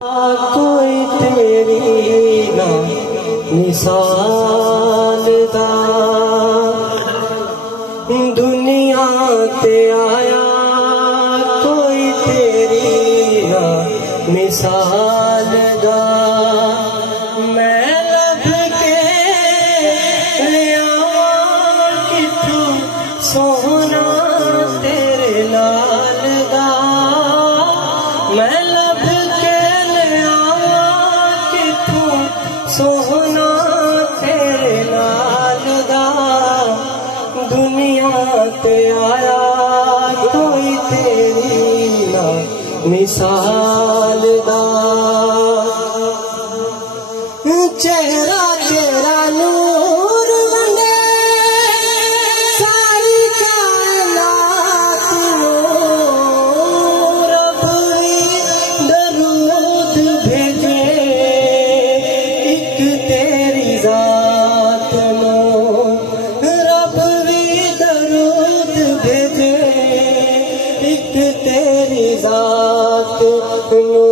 कोई तेरी ना मिसाल दा दुनिया ते आया, कोई तेरी ना मिसाल दा मैं लब के लिया किथों सोना तेरे लाल दा, मैं लब सोहना तेरे लाल दा दुनिया ते आया, कोई तेरी ना मिसाल दा चेहरा तेरा नूर वंडे सारी कायनात नूर, रब भी दरूद भेजे तेरी जात नो, रब भी दरूद भेजे एक तेरी जात नो।